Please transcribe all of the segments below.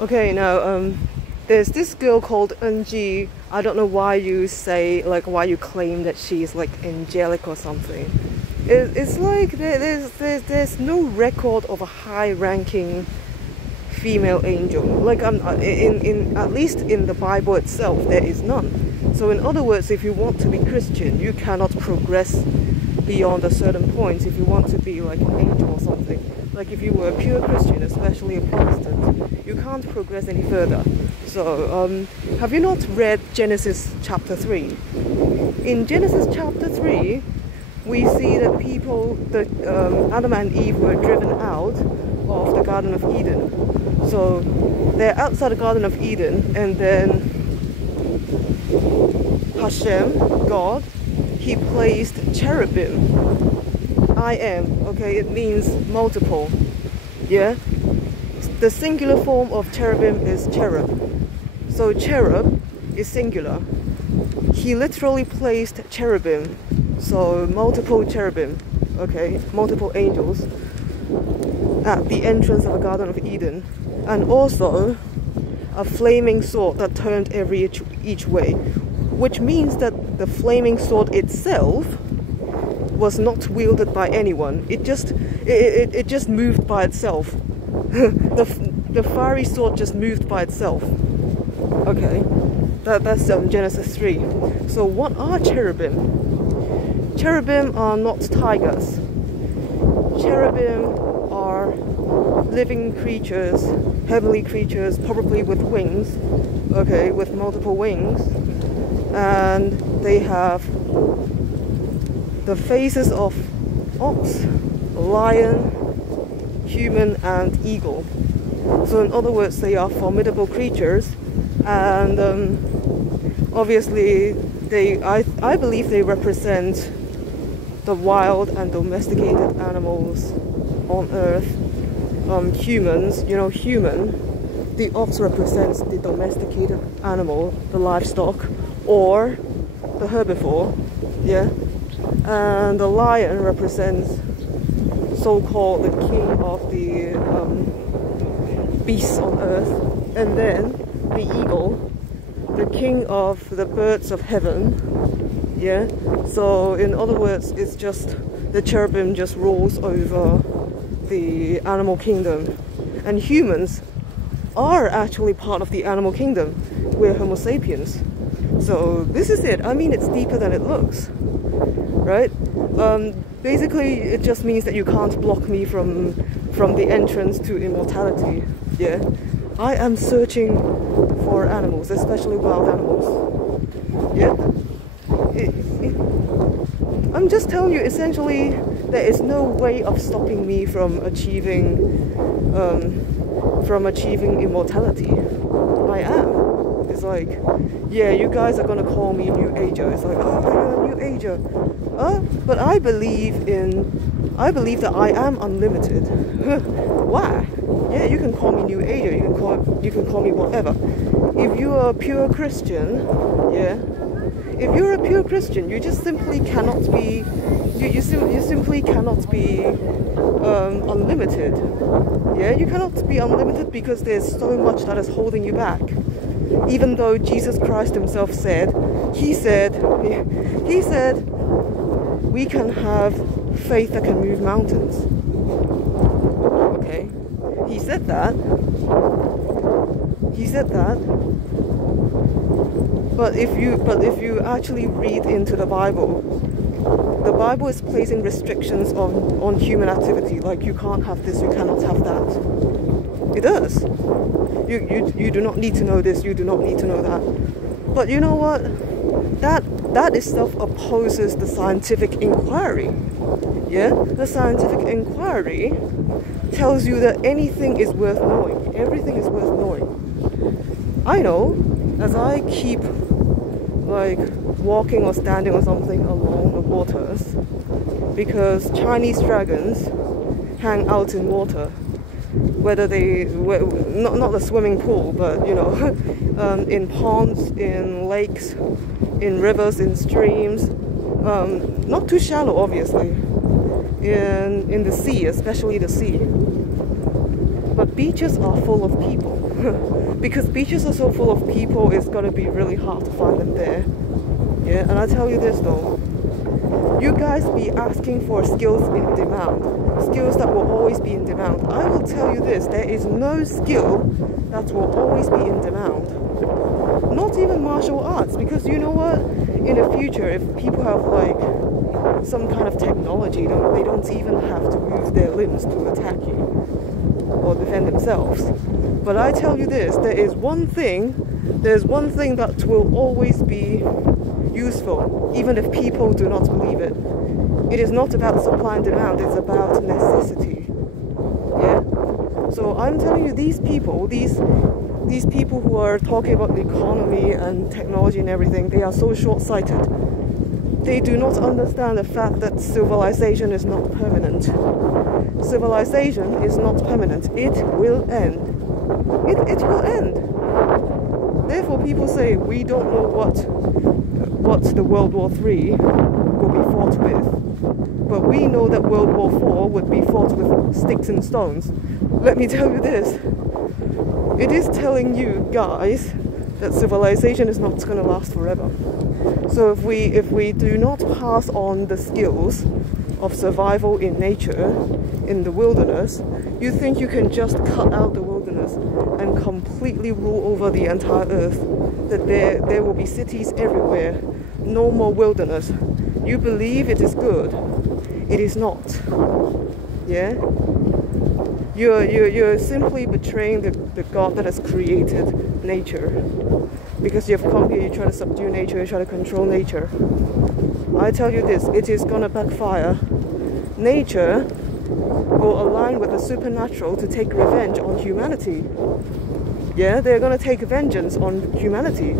Okay, now there's this girl called NG. I don't know why you say, like, why you claim that she's like angelic or something. It's like there's no record of a high-ranking female angel. Like in at least in the Bible itself, there is none. So in other words, if you want to be Christian, you cannot progress beyond a certain point. If you want to be like an angel or something, like if you were a pure Christian, especially a Protestant, you can't progress any further. So have you not read Genesis chapter 3? In Genesis chapter 3, we see that Adam and Eve were driven out of the Garden of Eden. So they're outside the Garden of Eden, and then Hashem, God, he placed cherubim. I am, okay, it means multiple. Yeah? The singular form of cherubim is cherub. So cherub is singular. He literally placed cherubim. So multiple cherubim, okay, multiple angels at the entrance of the Garden of Eden. And also a flaming sword that turned each way, which means that the flaming sword itself was not wielded by anyone. It just moved by itself. the fiery sword just moved by itself. Okay, that's Genesis 3. So what are cherubim? Cherubim are not tigers. Cherubim are living creatures, heavenly creatures, probably with wings, okay, with multiple wings, and they have the faces of ox, lion, human, and eagle. So in other words, they are formidable creatures, and obviously I believe they represent the wild and domesticated animals on earth. Humans, you know, human, the ox represents the domesticated animal, the livestock, or the herbivore, yeah, and the lion represents so-called the king of the beasts on earth, and then the eagle, the king of the birds of heaven, yeah. So in other words, it's just the cherubim just rules over the animal kingdom, and humans are actually part of the animal kingdom. We're Homo sapiens. So this is it. I mean, it's deeper than it looks, right? Basically, it just means that you can't block me from the entrance to immortality. Yeah, I am searching for animals, especially wild animals. Yeah, I'm just telling you, essentially, there is no way of stopping me from achieving immortality. I am. It's like, yeah, you guys are gonna call me New Ager. It's like, oh, you're a New Ager. But I believe that I am unlimited. Why? Yeah, you can call me New Ager. You can call me whatever. If you are a pure Christian, yeah. If you're a pure Christian, you just simply cannot be. You simply cannot be unlimited. Yeah, you cannot be unlimited because there's so much that is holding you back. Even though Jesus Christ himself said, he said, we can have faith that can move mountains. Okay, he said that. But if you actually read into the Bible is placing restrictions on human activity. Like, you can't have this, you cannot have that. It does. You do not need to know this, you do not need to know that. But you know what? That itself opposes the scientific inquiry. Yeah? The scientific inquiry tells you that anything is worth knowing. Everything is worth knowing. I know, as I keep like walking or standing or something along the waters, because Chinese dragons hang out in water, whether not the swimming pool, but you know, in ponds, in lakes, in rivers, in streams, not too shallow obviously, in the sea, especially the sea. But beaches are full of people. Because beaches are so full of people, it's gonna be really hard to find them there. Yeah, and I tell you this though, you guys be asking for skills in demand, skills that will always be in demand. I will tell you this, there is no skill that will always be in demand. Not even martial arts, because you know what? In the future, if people have like some kind of technology, they don't even have to move their limbs to attack you or defend themselves. But I tell you this, there's one thing that will always be useful, even if people do not believe it. It is not about supply and demand, it's about necessity. Yeah? So I'm telling you, these people who are talking about the economy and technology and everything, they are so short-sighted. They do not understand the fact that civilization is not permanent. Civilization is not permanent. It will end. It will end. Therefore, people say we don't know what the World War III will be fought with, but we know that World War IV would be fought with sticks and stones. Let me tell you this. It is telling you guys that civilization is not going to last forever. So if we do not pass on the skills of survival in nature, in the wilderness, you think you can just cut out the wilderness and completely rule over the entire earth, that there will be cities everywhere, no more wilderness. You believe it is good. It is not. Yeah? You're simply betraying the God that has created nature. Because you have come here, you try to subdue nature, you try to control nature. I tell you this, it is gonna backfire. Nature will align with the supernatural to take revenge on humanity. Yeah, they're gonna take vengeance on humanity.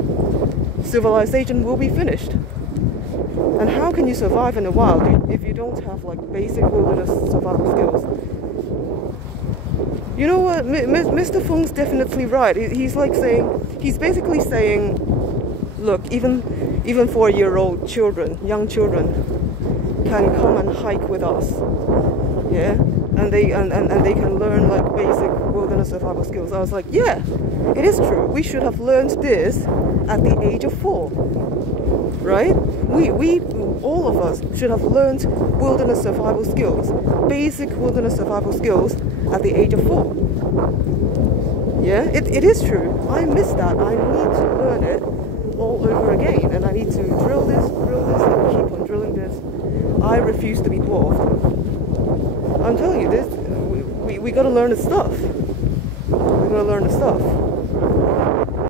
Civilization will be finished. And how can you survive in the wild if you don't have like basic wilderness survival skills? You know what, Mr. Feng's definitely right. He's basically saying, look, even 4-year-old children, young children, can come and hike with us, yeah, and they can learn like basic wilderness survival skills. I was like, yeah, it is true. We should have learned this at the age of 4, right? We all of us should have learned wilderness survival skills, basic wilderness survival skills at the age of 4. Yeah, it is true. I missed that. I need to learn it all over again, and I need to drill this, and keep on drilling this. I refuse to be dwarfed. I'm telling you this. We gotta learn the stuff. We gotta learn the stuff.